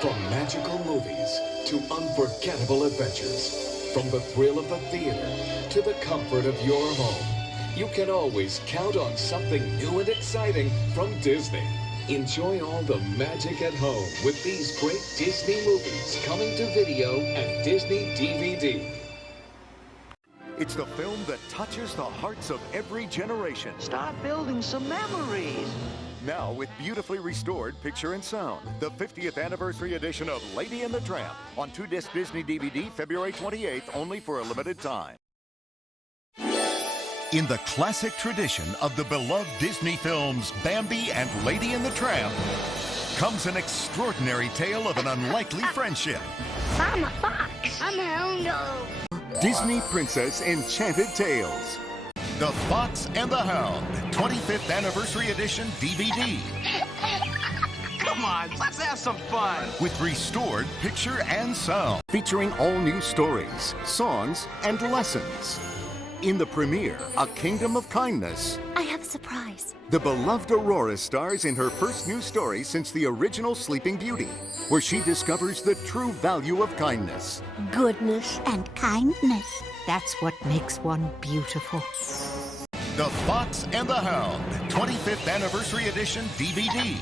From magical movies to unforgettable adventures, from the thrill of the theater to the comfort of your home, you can always count on something new and exciting from Disney. Enjoy all the magic at home with these great Disney movies coming to video and Disney DVD. It's the film that touches the hearts of every generation. Start building some memories. Now with beautifully restored picture and sound. The 50th anniversary edition of Lady and the Tramp on 2-disc Disney DVD February 28th, only for a limited time. In the classic tradition of the beloved Disney films Bambi and Lady and the Tramp comes an extraordinary tale of an unlikely friendship. I'm a fox. I'm a hound. Disney Princess Enchanted Tales. The Fox and the Hound, 25th Anniversary Edition DVD. Come on, let's have some fun. With restored picture and sound. Featuring all new stories, songs, and lessons. In the premiere, A Kingdom of Kindness. I have a surprise. The beloved Aurora stars in her first new story since the original Sleeping Beauty, where she discovers the true value of kindness. Goodness and kindness. That's what makes one beautiful. The Fox and the Hound, 25th Anniversary Edition DVD.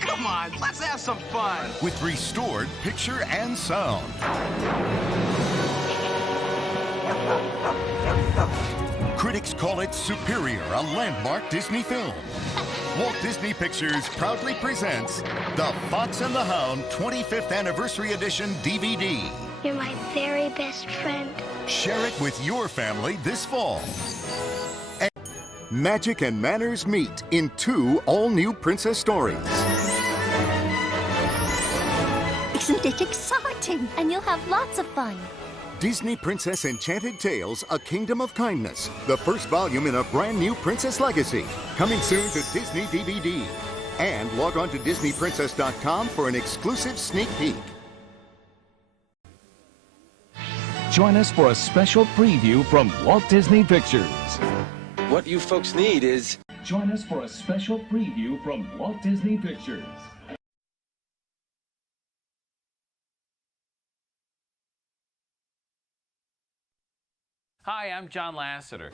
Come on, let's have some fun. With restored picture and sound. Critics call it superior, a landmark Disney film. Walt Disney Pictures proudly presents The Fox and the Hound 25th Anniversary Edition DVD. You're my very best friend. Share it with your family this fall. And magic and manners meet in 2 all-new princess stories. Isn't it exciting? And you'll have lots of fun. Disney Princess Enchanted Tales, A Kingdom of Kindness. The first volume in a brand new princess legacy. Coming soon to Disney DVD. And log on to DisneyPrincess.com for an exclusive sneak peek. Join us for a special preview from Walt Disney Pictures. What you folks need is... Join us for a special preview from Walt Disney Pictures. Hi, I'm John Lasseter.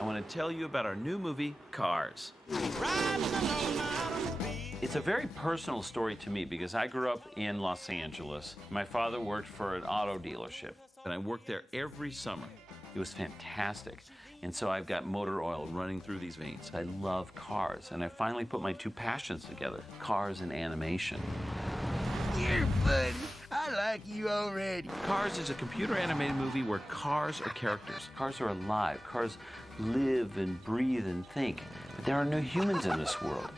I want to tell you about our new movie, Cars. It's a very personal story to me because I grew up in Los Angeles. My father worked for an auto dealership, and I worked there every summer. It was fantastic. And so I've got motor oil running through these veins. I love cars, and I finally put my 2 passions together, cars and animation. You're fun. I like you already. Cars is a computer-animated movie where cars are characters. Cars are alive. Cars live and breathe and think. But there are no humans in this world.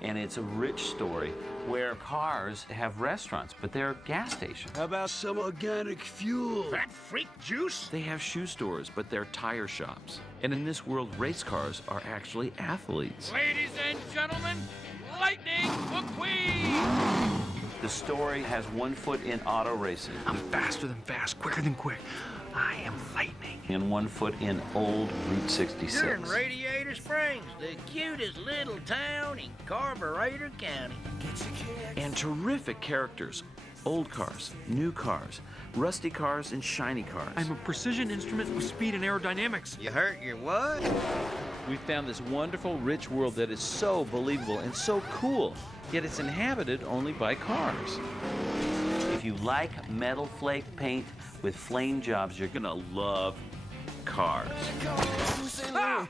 And it's a rich story where cars have restaurants, but they're gas stations. How about some organic fuel? That freak juice? They have shoe stores, but they're tire shops. And in this world, race cars are actually athletes. Ladies and gentlemen, Lightning McQueen! The story has one foot in auto racing. I'm faster than fast, quicker than quick. I am lightning. And one foot in old Route 66. You're in Radiator Springs, the cutest little town in Carburetor County. And terrific characters. Old cars, new cars, rusty cars, and shiny cars. I'm a precision instrument with speed and aerodynamics. You hurt your what? We found this wonderful, rich world that is so believable and so cool, yet it's inhabited only by cars. If you like metal flake paint with flame jobs, you're gonna love Cars. Ah!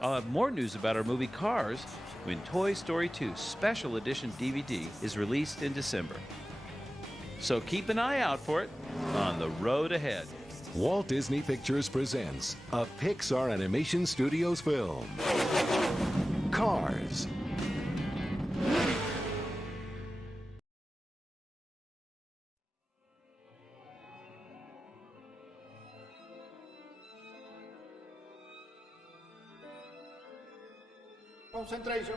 I'll have more news about our movie Cars when Toy Story 2 Special Edition DVD is released in December. So keep an eye out for it on the road ahead. Walt Disney Pictures presents a Pixar Animation Studios film. Cars. Concentration.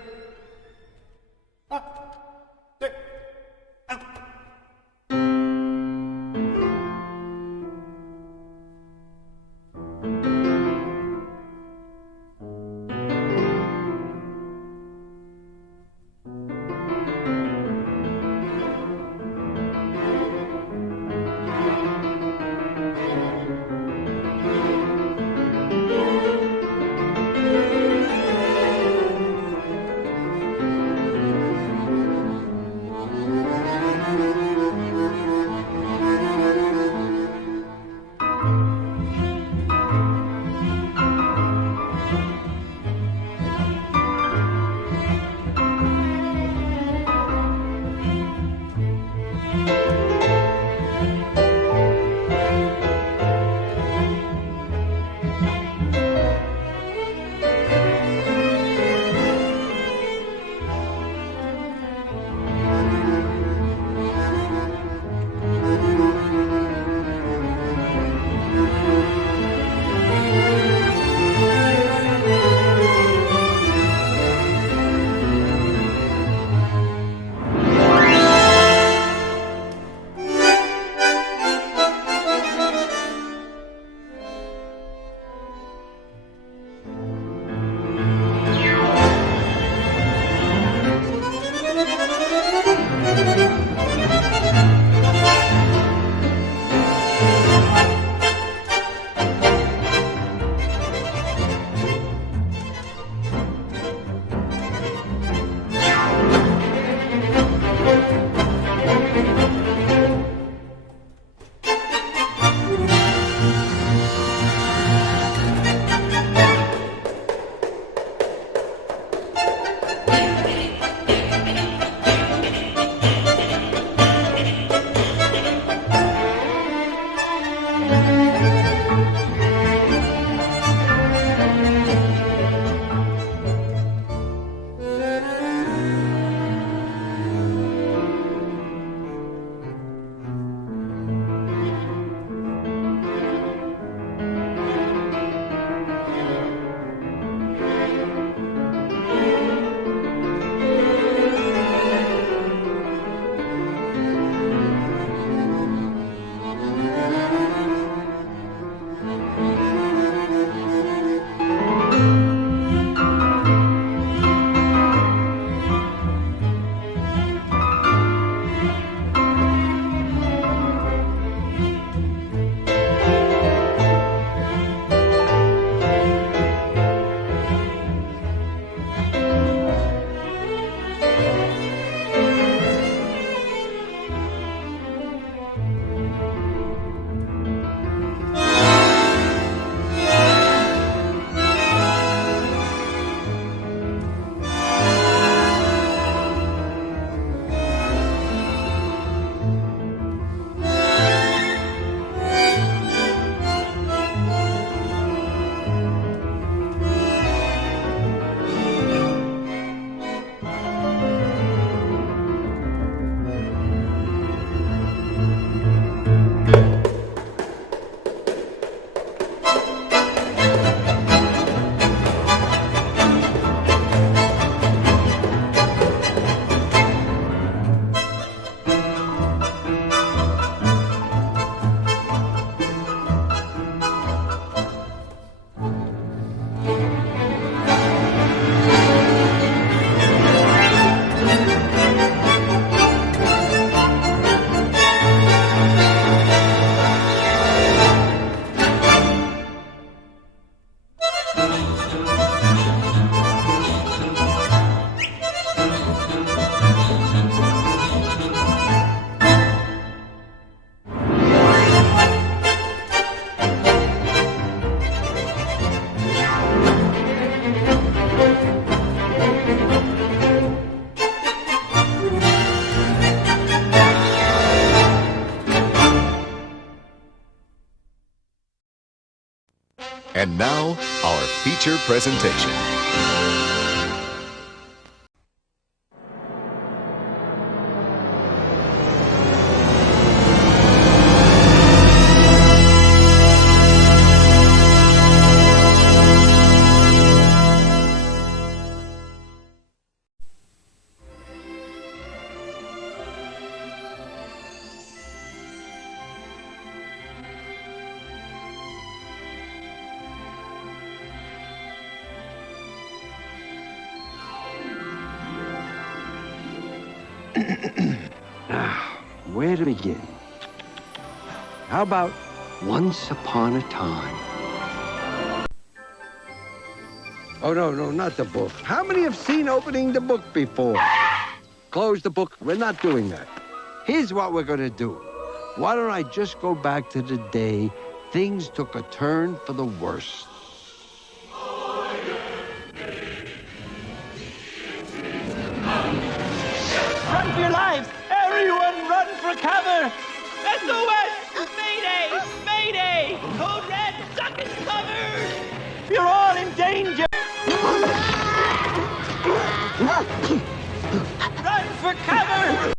now, our feature presentation. Now, where to begin? How about Once Upon a Time? Oh, no, not the book. How many have seen opening the book before? Close the book. We're not doing that. Here's what we're going to do. Why don't I just go back to the day things took a turn for the worse? Run for your lives! Everyone run for cover! SOS! Mayday! Mayday! Code Red, duck and cover! You're all in danger! Run for cover!